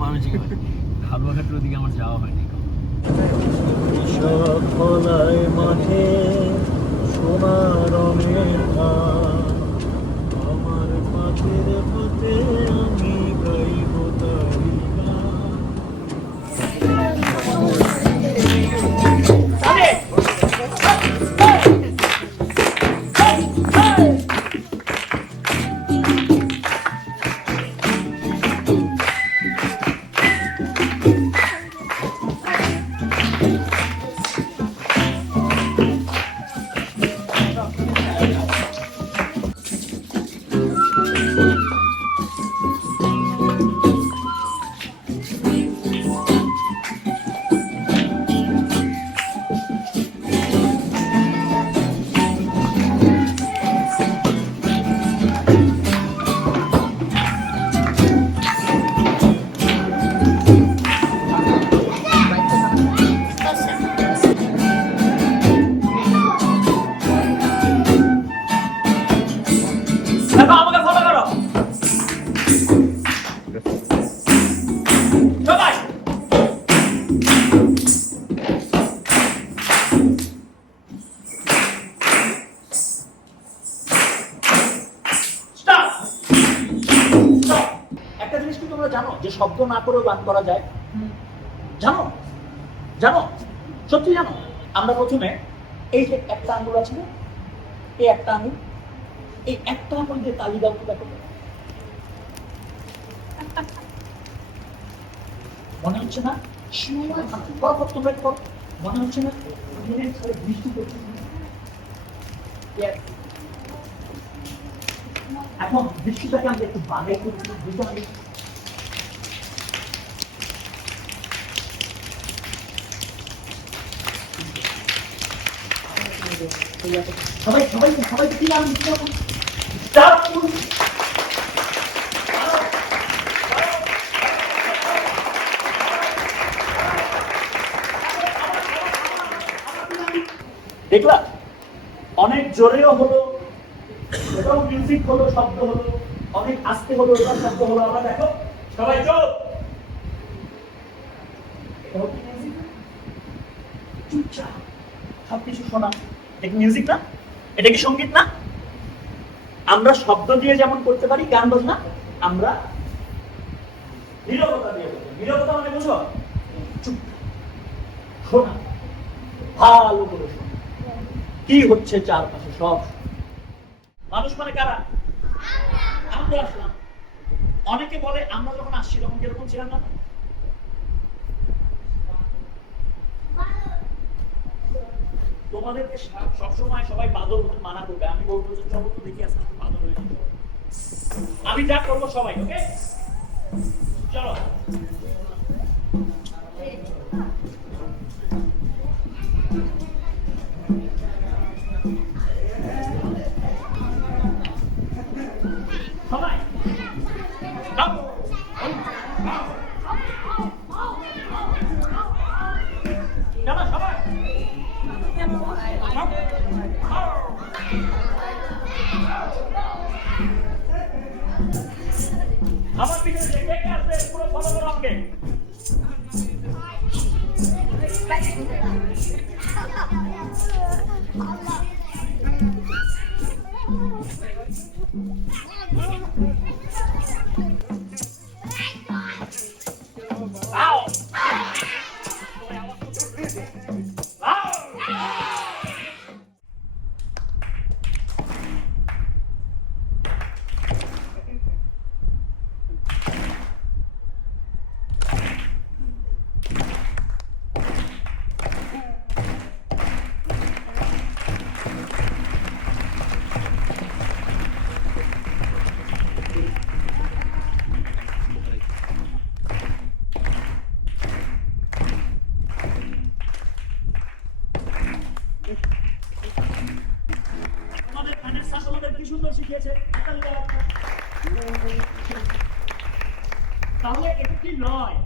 মানসিক হালুয়াঘাটের ওদিকে আমার যাওয়া হয়নি সকলায় মাঠে সোনা রঙের আমার পাখির পথে শব্দ না করেও গান করা যায়। জানো? জানো? সত্যি জানো? আমরা প্রথমে এই যে একটা আঙ্গুল আছে না এই একটা আঙ্গুল এই একটা আঙুল দিয়ে তালি দাও দেখো? মনে হচ্ছে না? করো, তোমরা করো। মনে হচ্ছে না? বৃষ্টি এখন বৃষ্টিটাকে আমরা একটু বাগাই করে। সবাই সবাই সবাইকে। দেখলা? অনেক জোরেও হলো এটাও মিউজিক হলো, শব্দ হলো, অনেক আস্তে হলো এটাও শব্দ হলো। আমরা দেখো, সবাই চোখ? চুপচাপ। সবকিছু শোনা। এটা কি মিউজিক না? এটা কি সংগীত না? আমরা শব্দ দিয়ে যেমন করতে পারি, গান বাজনা, আমরা নীরবতা দিয়ে নীরবতা মানে বুঝো? চুপ। শোনা ভালো করে কি হচ্ছে চারপাশে সব? মানুষ মানে কারা? আমরা আসলাম। অনেকে বলে, আমরা যখন আসছি তখন কীরকম ছিলাম না তোমাদেরকে সব- সবসময় সবাই বাদর মানা করবে। আমি বলব যে চলো দেখি আজকে বাদর হয়ে। আমি যা করব সবাই ওকে চলো। Oh my God. সুন্দর শিখিয়েছে। তাহলে এটা কি নয়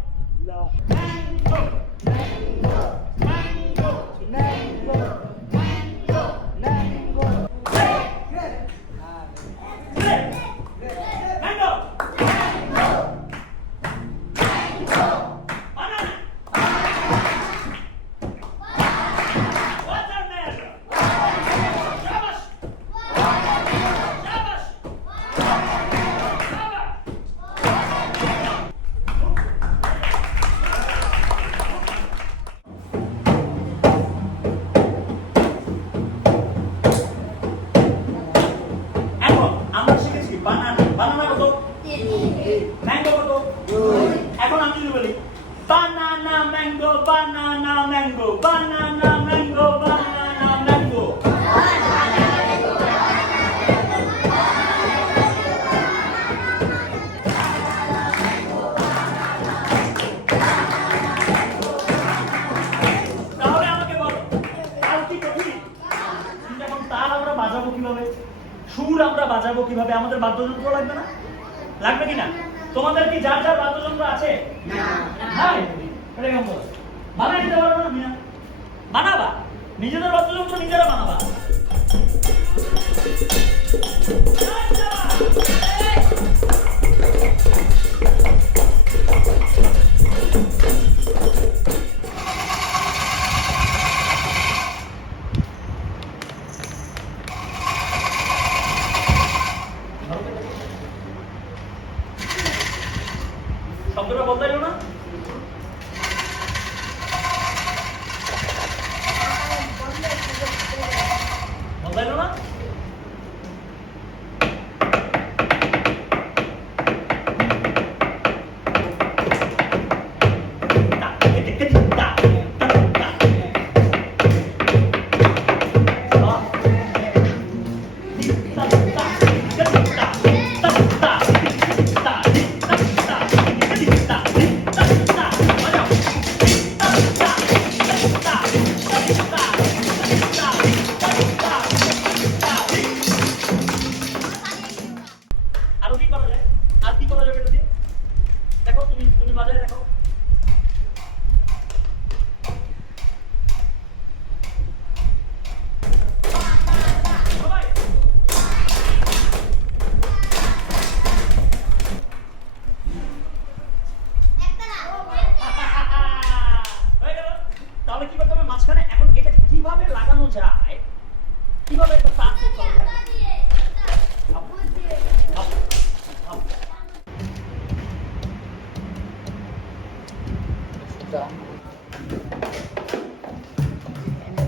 ম্যাঙ্গো কত এখন আমি যদি বলি banana mango banana mango banana mango banana mango সুর আমরা বাজাবো কীভাবে? আমাদের বাদ্যযন্ত্র লাগবে না? লাগবে কিনা? তোমাদের কি যার যার বাদ্যযন্ত্র আছে? নাই? বানাই দিতে পারব না মিনা? বানাবা। নিজেদের বাদ্যযন্ত্র নিজেরা বানাবা।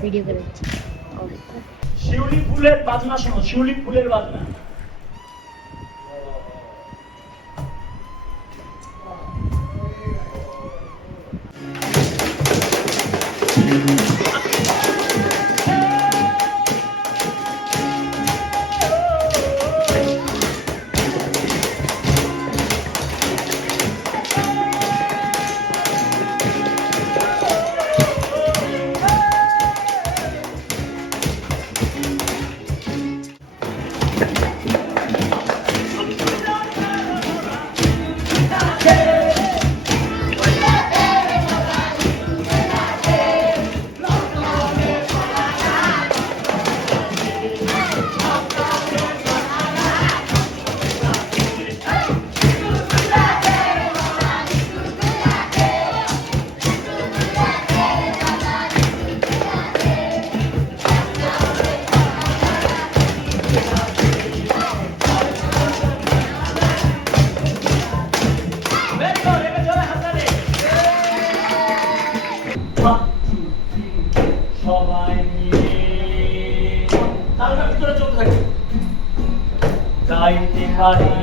ভিডিও করে শিউলি ফুলের বাজনা শোনো শিউলি ফুলের বাজনা। থাকে গাইতে পারি।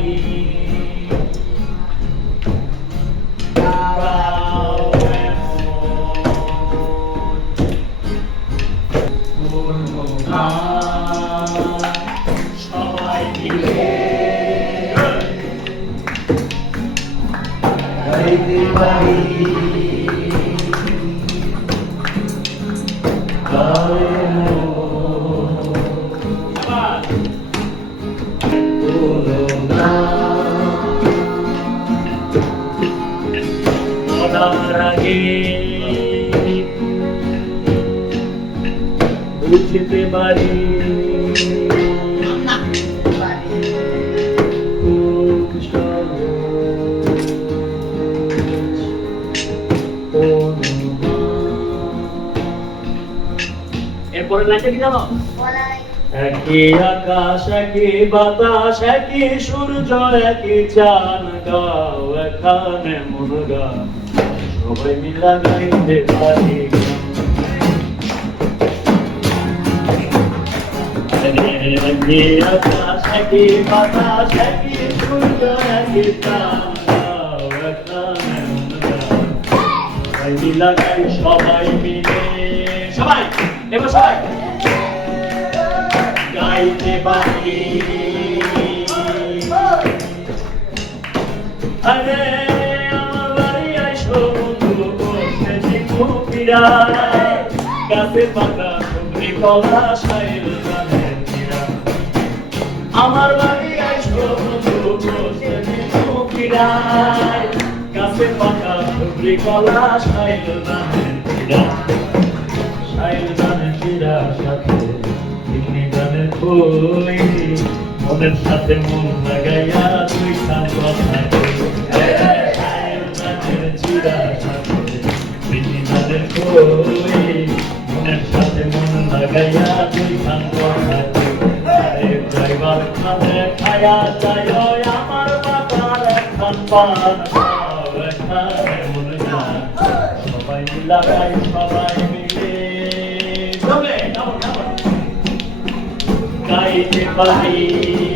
সবাই মিলে। গাইতে পারি। লাইনটা কি জানো? একই আকাশ একই বাতাস একই সূর্য একই চান গাও এখানে মন গান সবাই মিলা গাইতে পারি। একই বাতাস একই সূর্য একই গান। সবাই মিলে সবাই এবার সবাই গাইতে পারি আরে আমার বাড়ি পাতা কলা আমার বাড়ি আইসো গাছে পাতা সবজি কলা সাইল সাইল গানের ফিরা সাথে এমনি গানের কই মনের সাথে মন লাগাইয়া তুই খান কথা মনের সাথে মন লাগাইয়া তুই খান কথা সবাই লাগাই সবাই মিলে গাইতে পারি